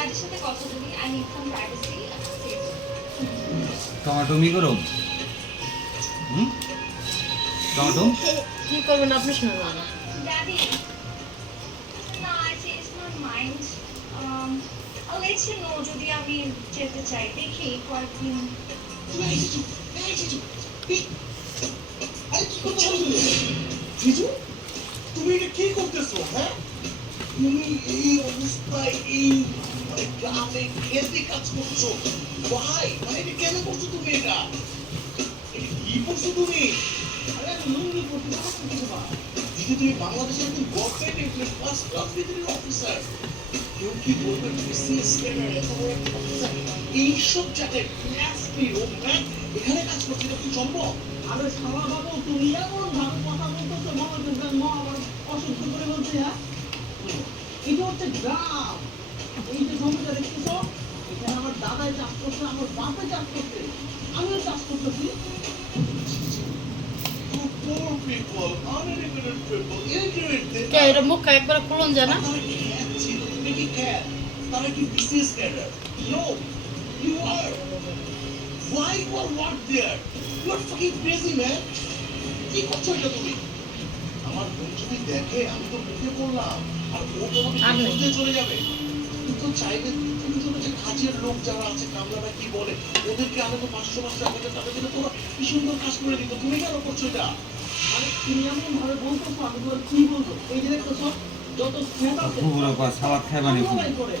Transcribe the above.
আমি সাথে কথা বলি I need some privacy tomato me করো? হুম? টমেটো? কি করবেন আপনি শুনুন। Daddy. No, I changed my mind. Um, I'll let you know যদি আমি যেতে চাই। দেখি কয়েকদিন। জিজু তুমি এটা কি করতেছো হ্যাঁ? তুমি এই অবস্থায় এই গ্রামে খেতে কাজ করছ ভাই মানে এটা কেন করছ তুমি এটা কি করছ তুমি আরে লুঙ্গি পড়তে পারো কিছু না দিদি তুমি বাংলাদেশের একজন government first class military officer কেউ কি বলবে বিসিএস ক্যাডার এত বড় একটা অফিসার এইসব জায়গায় ক্লাসি রোগ হ্যাঁ এখানে কাজ করছে এটা কি সম্ভব আরে শালা বাবু, তুমি এমন ভাবে কথা বলতেছো মনে হচ্ছে মা আবার অসুস্থ করে বলছে হ্যাঁ? হচ্ছে গ্রাম এই যে জমিটা দেখতেছো এখানে আমার দাদাই চাষ করছে আমার বাপে চাষ করছে আমিও চাষ করতেছি কে না তারা কি খ্যাত? তারা কি business cadre? No, you are. Why you are what there? You are fucking crazy, man. কি করছ এটা তুমি? যদি দেখে? আমি তো মুখে পড়লাম আর ও তোমাকে চলে যাবে। তুমি তো চাইলে তুমি তো যে কাজের লোক যারা আছে কামলারা কি বলে? ওদেরকে আগে তো পাঁচশো পাঁচশো হাজার টাকা দিলে তোরা কি সুন্দর কাজ করে দিত? তুমি কেন করছ এটা? আরে তুমি এমন ভাবে বলতেছো আমি তোমার কি বলব? এই যে দেখতেছো যত স্নেহ আছে সালাদ খাইবানি করে।